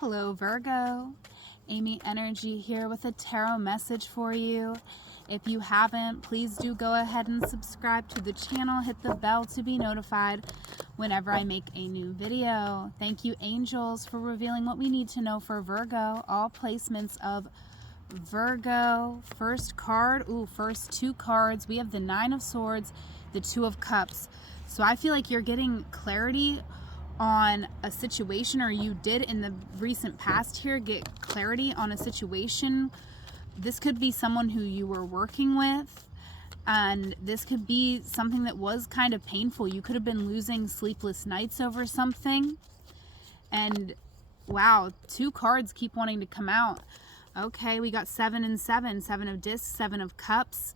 Hello Virgo, Amy Energy here with a tarot message for you. If you haven't, please do go ahead and subscribe to the channel. Hit the bell to be notified whenever I make a new video. Thank you angels for revealing what we need to know for Virgo. All placements of Virgo. First card, first two cards. We have the Nine of Swords, the Two of Cups. So I feel like you're getting clarity on a situation, or you did in the recent past here get clarity on a situation. This could be someone who you were working with, and this could be something that was kind of painful. You could have been losing sleepless nights over something. And wow, two cards keep wanting to come out. Okay, we got 7 and 7, 7 of discs, 7 of cups.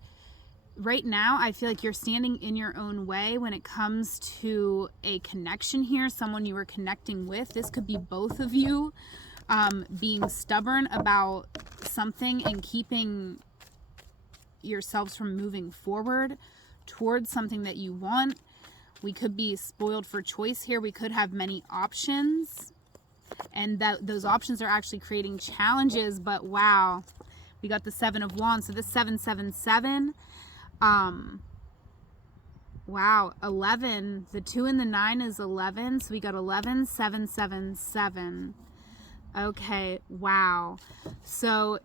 Right now, I feel like you're standing in your own way when it comes to a connection here, someone you were connecting with. This could be both of you being stubborn about something and keeping yourselves from moving forward towards something that you want. We could be spoiled for choice here. We could have many options, and those options are actually creating challenges. But wow, we got the 7 of Wands. So this 777. Wow, 11. The 2 and the 9 is 11. So we got 11, 7, 7, 7. Okay, wow. So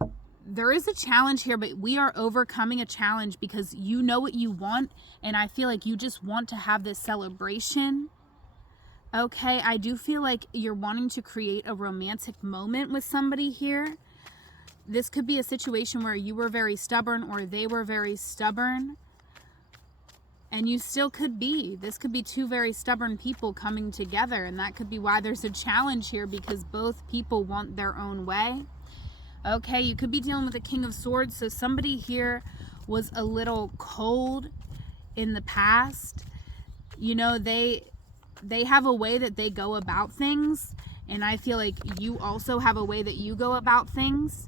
there is a challenge here, but we are overcoming a challenge because you know what you want, and I feel like you just want to have this celebration. Okay, I do feel like you're wanting to create a romantic moment with somebody here. This could be a situation where you were very stubborn or they were very stubborn. And you still could be. This could be two very stubborn people coming together. And that could be why there's a challenge here, because both people want their own way. Okay, you could be dealing with a King of Swords. So somebody here was a little cold in the past. You know, they have a way that they go about things. And I feel like you also have a way that you go about things.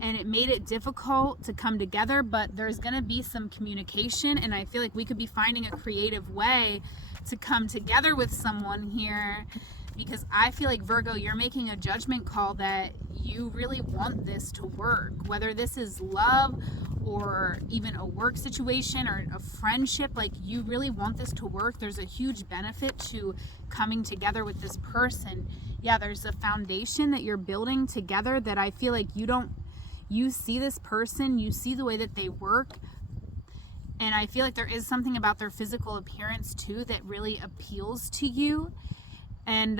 And it made it difficult to come together, but there's going to be some communication, and I feel like we could be finding a creative way to come together with someone here, because I feel like, Virgo, you're making a judgment call that you really want this to work, whether this is love or even a work situation or a friendship. Like, you really want this to work. There's a huge benefit to coming together with this person. Yeah, there's a foundation that you're building together that I feel like you see this person, you see the way that they work, and I feel like there is something about their physical appearance too that really appeals to you. And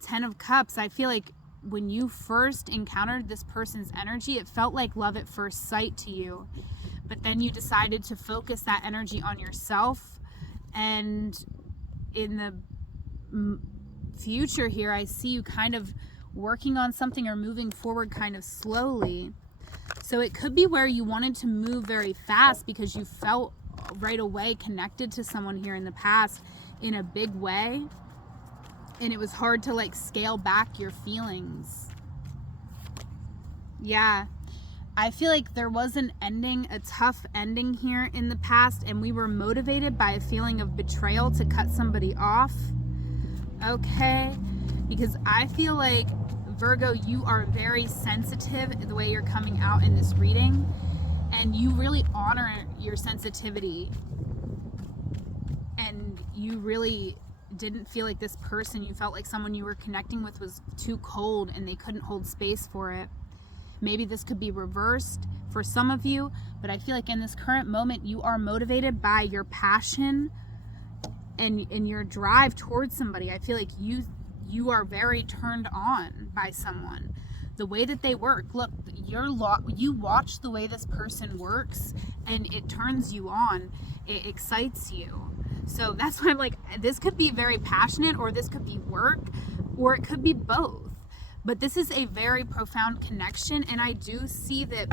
10 of Cups, I feel like when you first encountered this person's energy, it felt like love at first sight to you, but then you decided to focus that energy on yourself. And in the future here, I see you kind of working on something or moving forward kind of slowly. So it could be where you wanted to move very fast because you felt right away connected to someone here in the past in a big way, and it was hard to like scale back your feelings. Yeah, I feel like there was an ending, a tough ending here in the past, and we were motivated by a feeling of betrayal to cut somebody off. Okay, because I feel like, Virgo, you are very sensitive the way you're coming out in this reading, and you really honor your sensitivity, and you really didn't feel like this person, you felt like someone you were connecting with was too cold and they couldn't hold space for it. Maybe this could be reversed for some of you, but I feel like in this current moment you are motivated by your passion and your drive towards somebody. I feel like you are very turned on by someone, the way that they work. Look, you watch the way this person works and it turns you on, it excites you. So that's why I'm like, this could be very passionate, or this could be work, or it could be both. But this is a very profound connection, and I do see that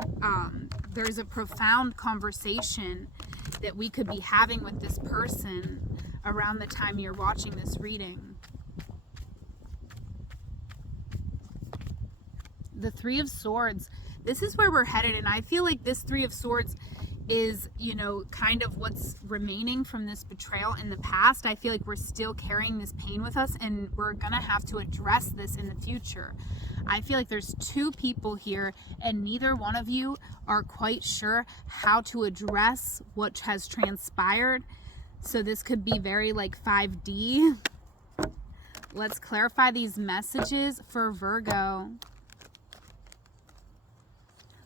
there's a profound conversation that we could be having with this person around the time you're watching this reading. The 3 of Swords, this is where we're headed, and I feel like this 3 of Swords is, you know, kind of what's remaining from this betrayal in the past. I feel like we're still carrying this pain with us, and we're gonna have to address this in the future. I feel like there's two people here, and neither one of you are quite sure how to address what has transpired. So this could be very like 5D. Let's clarify these messages for Virgo.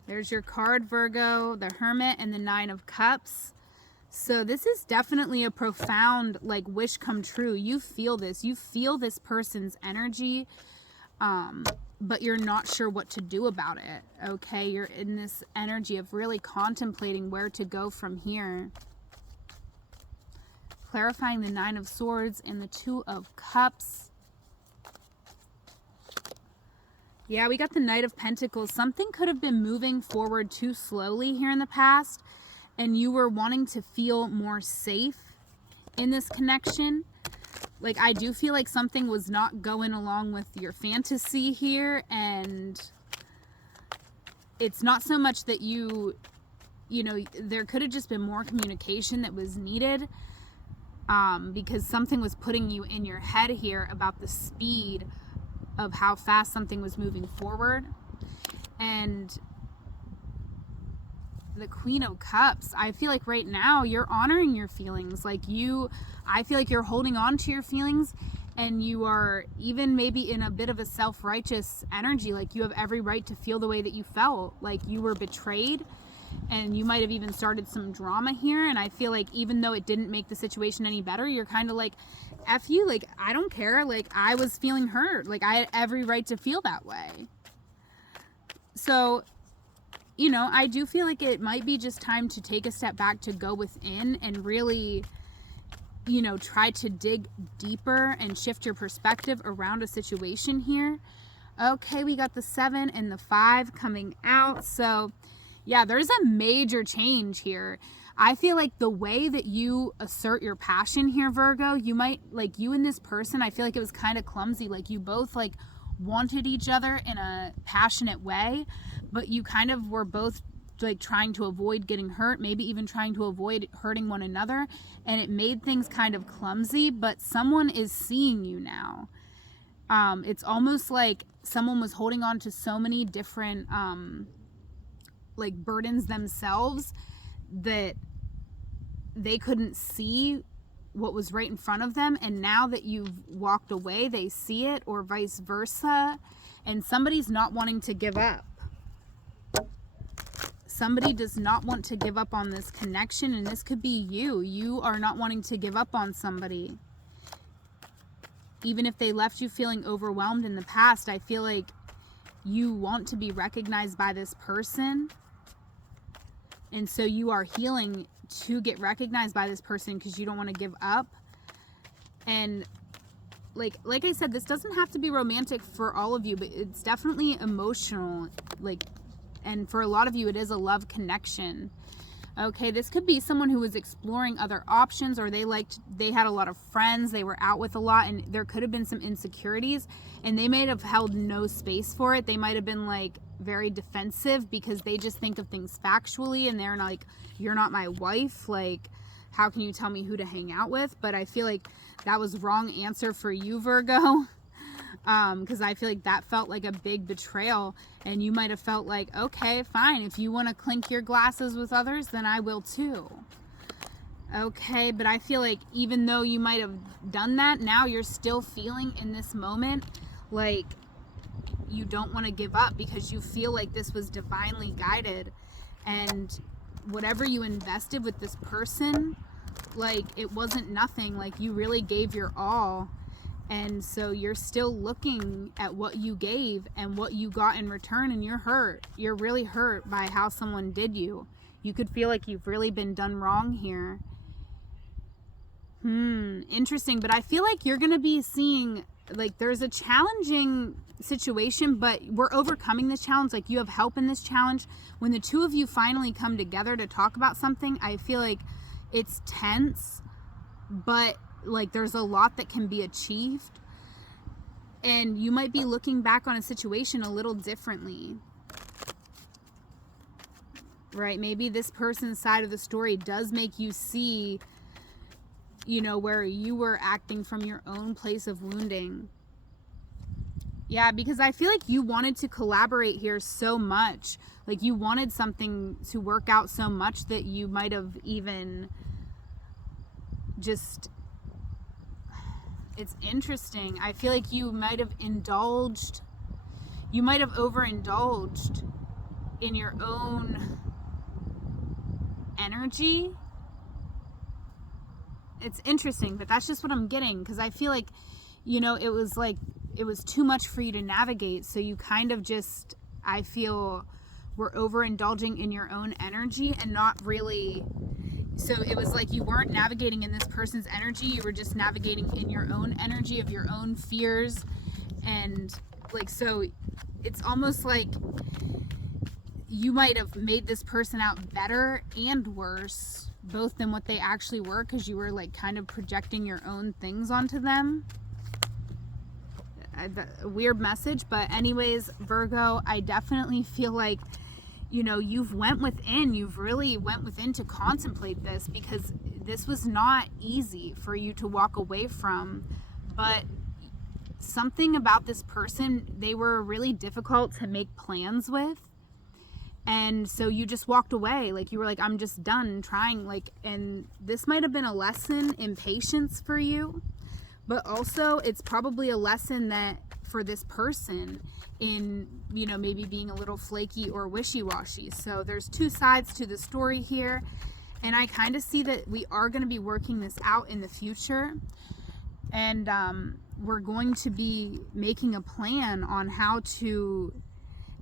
There's your card, Virgo, the Hermit, and the Nine of Cups. So this is definitely a profound, like, wish come true. You feel this. You feel this person's energy, but you're not sure what to do about it, okay? You're in this energy of really contemplating where to go from here. Clarifying the Nine of Swords and the Two of Cups. Yeah, we got the Knight of Pentacles. Something could have been moving forward too slowly here in the past, and you were wanting to feel more safe in this connection. Like, I do feel like something was not going along with your fantasy here, and it's not so much that you know, there could have just been more communication that was needed, because something was putting you in your head here about the speed of how fast something was moving forward. And the Queen of Cups, I feel like right now you're honoring your feelings. Like, I feel like you're holding on to your feelings, and you are even maybe in a bit of a self-righteous energy. Like, you have every right to feel the way that you felt. Like, you were betrayed, and you might have even started some drama here. And I feel like even though it didn't make the situation any better, you're kind of like, F you, like, I don't care. Like, I was feeling hurt. Like, I had every right to feel that way. So, you know, I do feel like it might be just time to take a step back, to go within and really, you know, try to dig deeper and shift your perspective around a situation here. Okay, we got the 7 and the 5 coming out. So, yeah, there's a major change here. I feel like the way that you assert your passion here, Virgo, you might, like, you and this person, I feel like it was kind of clumsy. Like, you both, like, wanted each other in a passionate way, but you kind of were both, like, trying to avoid getting hurt, maybe even trying to avoid hurting one another, and it made things kind of clumsy. But someone is seeing you now. It's almost like someone was holding on to so many different, like, burdens themselves, that they couldn't see what was right in front of them, and now that you've walked away, they see it, or vice versa. And somebody's not wanting to give up. Somebody does not want to give up on this connection, and this could be you. You are not wanting to give up on somebody. Even if they left you feeling overwhelmed in the past, I feel like you want to be recognized by this person. And so you are healing to get recognized by this person because you don't want to give up. And like I said, this doesn't have to be romantic for all of you, but it's definitely emotional. Like, and for a lot of you, it is a love connection. Okay, this could be someone who was exploring other options, or they had a lot of friends, they were out with a lot, and there could have been some insecurities, and they might have held no space for it. They might have been like very defensive because they just think of things factually, and they're like, you're not my wife, like, how can you tell me who to hang out with? But I feel like that was wrong answer for you, Virgo. Because I feel like that felt like a big betrayal, and you might have felt like, okay, fine, if you want to clink your glasses with others, then I will too. Okay, but I feel like even though you might have done that, now you're still feeling in this moment like you don't want to give up, because you feel like this was divinely guided, and whatever you invested with this person, like, it wasn't nothing. Like, you really gave your all. And so you're still looking at what you gave and what you got in return, and you're hurt. You're really hurt by how someone did you. You could feel like you've really been done wrong here. Interesting. But I feel like you're going to be seeing, like, there's a challenging situation, but we're overcoming this challenge. Like, you have help in this challenge. When the two of you finally come together to talk about something, I feel like it's tense, but like, there's a lot that can be achieved, and you might be looking back on a situation a little differently. right? Maybe this person's side of the story does make you see, you know, where you were acting from your own place of wounding. Yeah, because I feel like you wanted to collaborate here so much. Like you wanted something to work out so much that you might have even just, it's interesting. I feel like you might have overindulged in your own energy. It's interesting, but that's just what I'm getting, because I feel like, you know, it was too much for you to navigate. So you kind of just, I feel, were overindulging in your own energy and not really. So it was like you weren't navigating in this person's energy. You were just navigating in your own energy of your own fears. And like, so it's almost like you might have made this person out better and worse, both than what they actually were, because you were like kind of projecting your own things onto them. A weird message, but anyways, Virgo, I definitely feel like, you know, you've really went within to contemplate this, because this was not easy for you to walk away from. But something about this person, they were really difficult to make plans with, and so you just walked away. Like you were like, I'm just done trying. Like, and this might have been a lesson in patience for you, but also it's probably a lesson that for this person in, you know, maybe being a little flaky or wishy-washy. So there's two sides to the story here, and I kind of see that we are going to be working this out in the future, and we're going to be making a plan on how to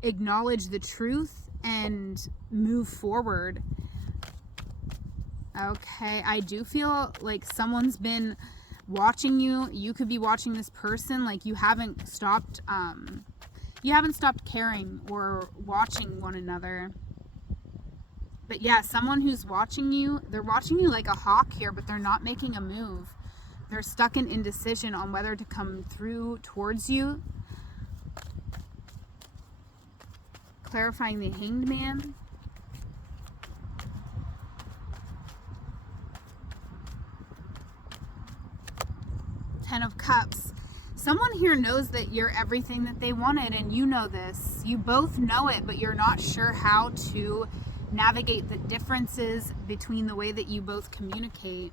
acknowledge the truth and move forward. Okay, I do feel like someone's been watching you. You could be watching this person. Like you haven't stopped caring or watching one another. But yeah, someone who's watching you, they're watching you like a hawk here, but they're not making a move. They're stuck in indecision on whether to come through towards you. Clarifying the Hanged Man. Ten of Cups. Someone here knows that you're everything that they wanted, and you know this. You both know it, but you're not sure how to navigate the differences between the way that you both communicate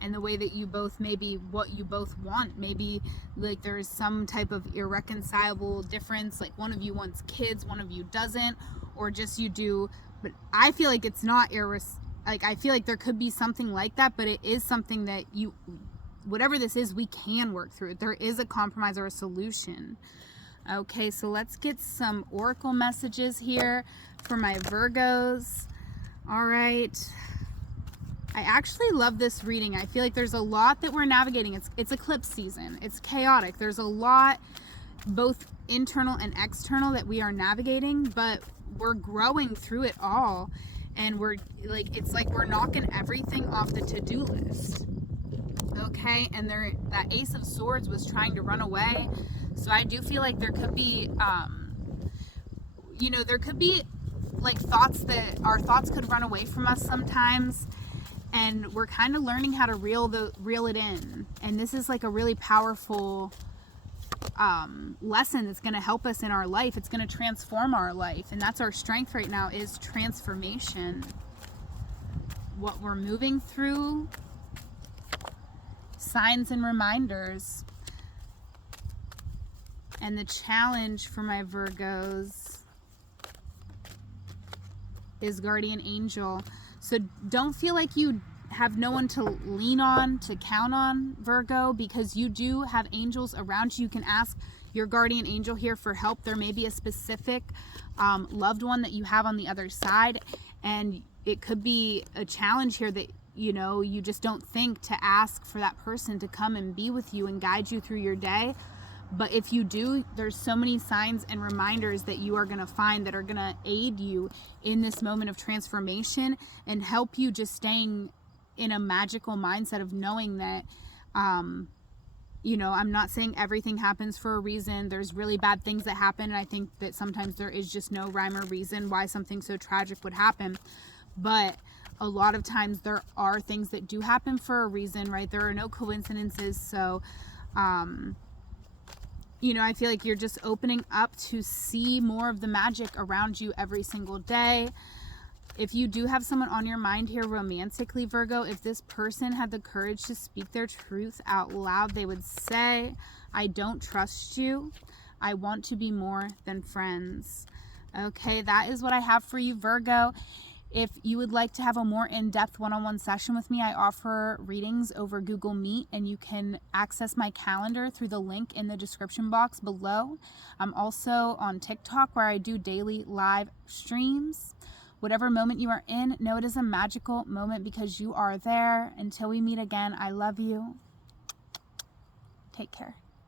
and the way that you both, maybe what you both want. Maybe like there's some type of irreconcilable difference, like one of you wants kids, one of you doesn't, or just you do. But I feel like it's not I feel like there could be something like that, but it is something that you, whatever this is, we can work through it. There is a compromise or a solution. Okay, so let's get some oracle messages here for my Virgos. All right. I actually love this reading. I feel like there's a lot that we're navigating. It's eclipse season. It's chaotic. There's a lot, both internal and external, that we are navigating, but we're growing through it all. And we're like, it's like we're knocking everything off the to-do list. Okay, and that Ace of Swords was trying to run away. So I do feel like there could be, there could be like our thoughts could run away from us sometimes, and we're kind of learning how to reel it in. And this is like a really powerful lesson that's going to help us in our life. It's going to transform our life, and that's our strength right now, is transformation. What we're moving through, signs and reminders. And the challenge for my Virgos is guardian angel. So don't feel like you have no one to lean on, to count on, Virgo, because you do have angels around you. You can ask your guardian angel here for help. There may be a specific loved one that you have on the other side, and it could be a challenge here that you just don't think to ask for that person to come and be with you and guide you through your day. But if you do, there's so many signs and reminders that you are going to find that are going to aid you in this moment of transformation and help you just staying in a magical mindset of knowing that, You know, I'm not saying everything happens for a reason. There's really bad things that happen, and I think that sometimes there is just no rhyme or reason why something so tragic would happen. But a lot of times there are things that do happen for a reason, right? There are no coincidences. So, you know, I feel like you're just opening up to see more of the magic around you every single day. If you do have someone on your mind here romantically, Virgo, if this person had the courage to speak their truth out loud, they would say, I don't trust you. I want to be more than friends. Okay, that is what I have for you, Virgo. If you would like to have a more in-depth one-on-one session with me, I offer readings over Google Meet, and you can access my calendar through the link in the description box below. I'm also on TikTok, where I do daily live streams. Whatever moment you are in, know it is a magical moment because you are there. Until we meet again, I love you. Take care.